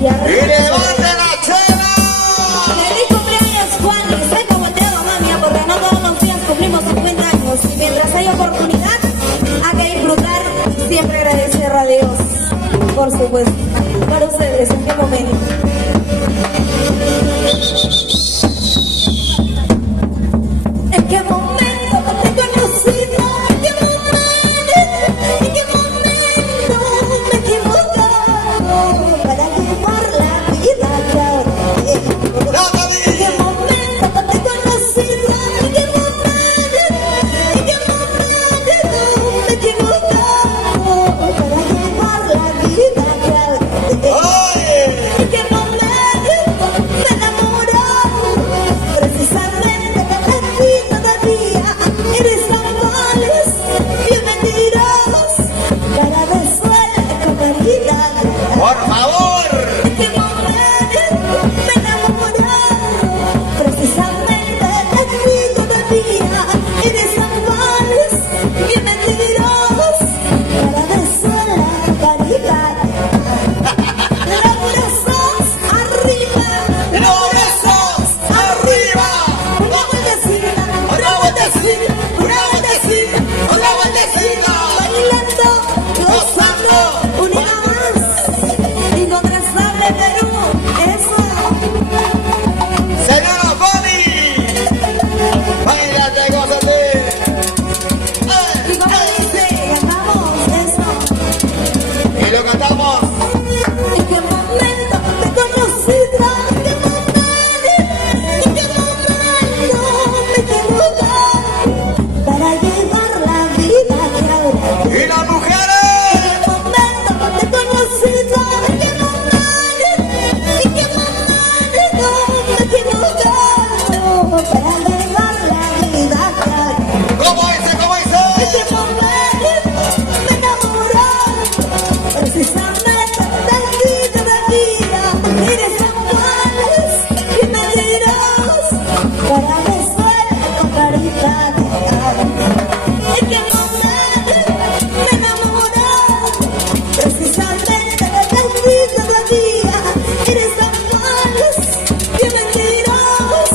Y arriba. ¡Y levante la chela! Feliz cumpleaños, Juan. Y estoy cogoteado, mami, porque no todos los días cumplimos 50 años. Y mientras hay oportunidad, hay que disfrutar. Siempre agradecer a Dios. Por supuesto. Para ustedes, ¿en qué momento? ¿En qué momento te he conocido? ¿En qué momento me he equivocado para llevar la vida que ahora tengo? ¿En qué momento te he conocido? ¿En qué momento me he equivocado para llevar la vida que ahora tengo? ¿En qué momento me enamoró? Precisamente de ti todavía eres amores bien mentirosos, cara de suela con caridad. ¡Por favor! ¿En qué momento me enamoró? Precisamente de ti todavía eres amores bien mentirosos, cara de suela con caridad. Los brazos arriba, ¡Los brazos arriba! una vueltecita, ¡Otra vueltecita! ¡Una vueltecita! ¡Otra vueltecita! bailando, gozando, unida más, incontrastable Perú, eso. ¡Señora Bonnie! ¡Báilate, gózate! Y como dice, cantamos eso. ¡Y lo cantamos! ¿En qué momento te he conocido? ¿En qué momento me he equivocado para llevar la vida que ahora tengo? ¡Y las mujeres! ¿En qué momento te he conocido? ¿En qué momento me he equivocado para llevar la vida que ahora tengo? ¿Cómo dice? ¿Cómo ¿En dice? qué momento me enamoró? Precisamente de ti todavía eres amores y mentirosos, para me suena con caridad. ¿En qué momento me enamoró? Precisamente de ti todavía eres amores y mentirosos,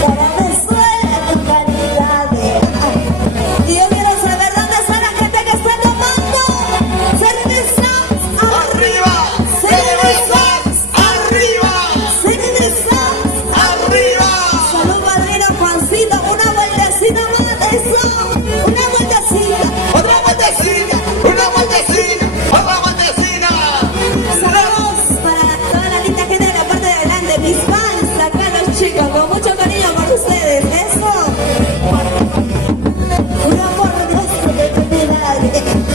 para me suena con caridad. Y yo quiero saber dónde está la gente que está tomando cerveza ¡Arriba! ¡Cervezas! ¡Arriba! cerveza. ¡Arriba! Salud, padrino Juancito, una vueltecita más, eso, una vueltecita. ¡Otra vueltecita! ¡Una vueltecita! ¡Otra vueltecita! Saludos para toda la linda gente de la parte de adelante, mis fans, acá los chicos, con mucho cariño por ustedes, eso. Un amor de Dios que te cuidaré,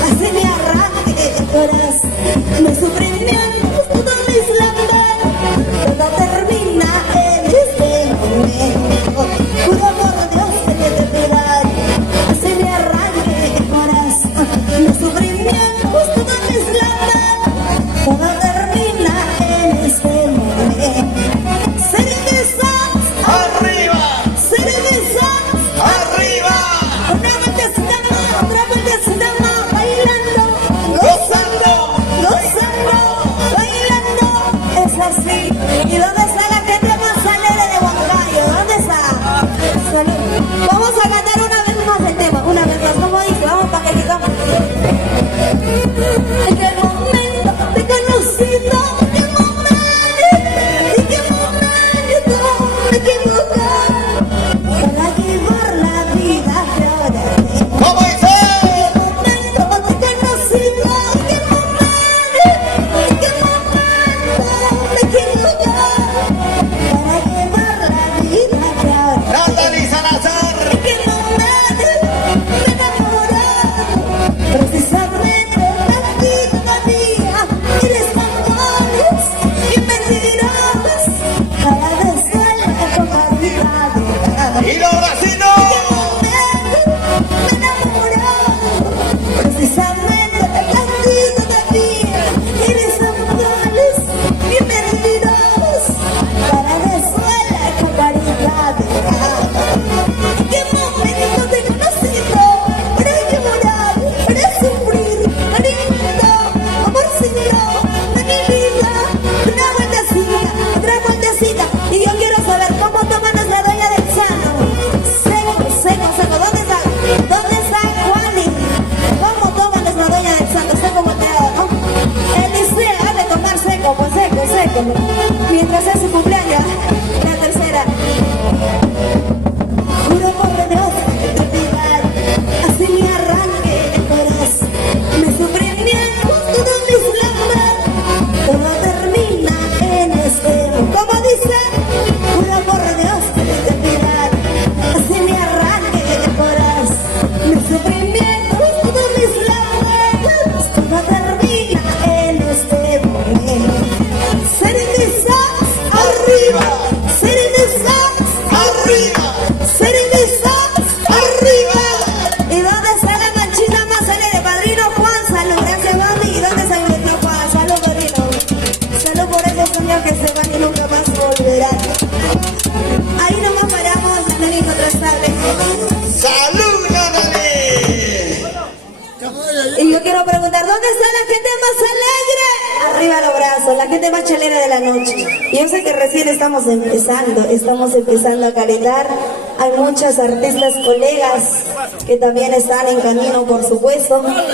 así me arranque el corazón, los sufrimientos, todo mis lamento, todo termina en este momento. Un amor de Dios que te cuidaré, así me arranque el corazón, los sufrimientos, todo mis lamento, todo termina en este momento. Cerveza, ¡Arriba! cerveza. ¡Arriba! Una vueltecita más, otra vueltecita más, bailando, ¡Gozando! bailando, es así. ¿Y dónde está la gente más alegre de Huancayo? ¿Dónde está? Salud. Vamos a cantar una vez más el tema, una vez más, como dice, vamos para que digamos. ¿En qué momento te he conocido? ¿En qué momento me he equivocado para llevar la vida que ahora tengo? ¿Cómo dice? ¿En qué momento te he conocido? ¿En qué momento me he equivocado para llevar la vida que ahora tengo? ¡Natalie Salazar! ¿En qué momento me he enamorado? Precisamente de ti todavía eres amores y mentirosos, cada vez suele con caridad. ¡Y los vecinos! Me enamoró, precisamente de ti todavía eres amores y mentirosos, cada vez suele con caridad. ¿En qué momento te he conocido? Para llorar, para sufrir, cariño, amorcito de mi vida, una vuelta Mientras es su cumpleaños, la tercera. Juro por Dios que te olvidar, así me arranque el corazón. Me suprimían justo mis lágrimas, todo termina en este. Como dice, juro por Dios que te olvidar, así me arranque el corazón. Me suprimían justo mis lágrimas, todo termina en este momento. Serenizas Arriba, serenizas arriba, serenizas arriba. ¿Y dónde está la manchita más alegre? Padrino Juan, salud, gracias mami. ¿Y dónde está el padrino Juan? Salud, padrino. Salud por esos sueños que se van y nunca más volverán. Ahí nomás paramos, Daniel Incontrastable. Salud, Natalie. Y yo quiero preguntar, ¿dónde está la gente más alegre? Arriba los brazos, la gente más chalera de la noche. Y yo sé que recién estamos empezando a calentar. Hay muchas artistas colegas que también están en camino, por supuesto.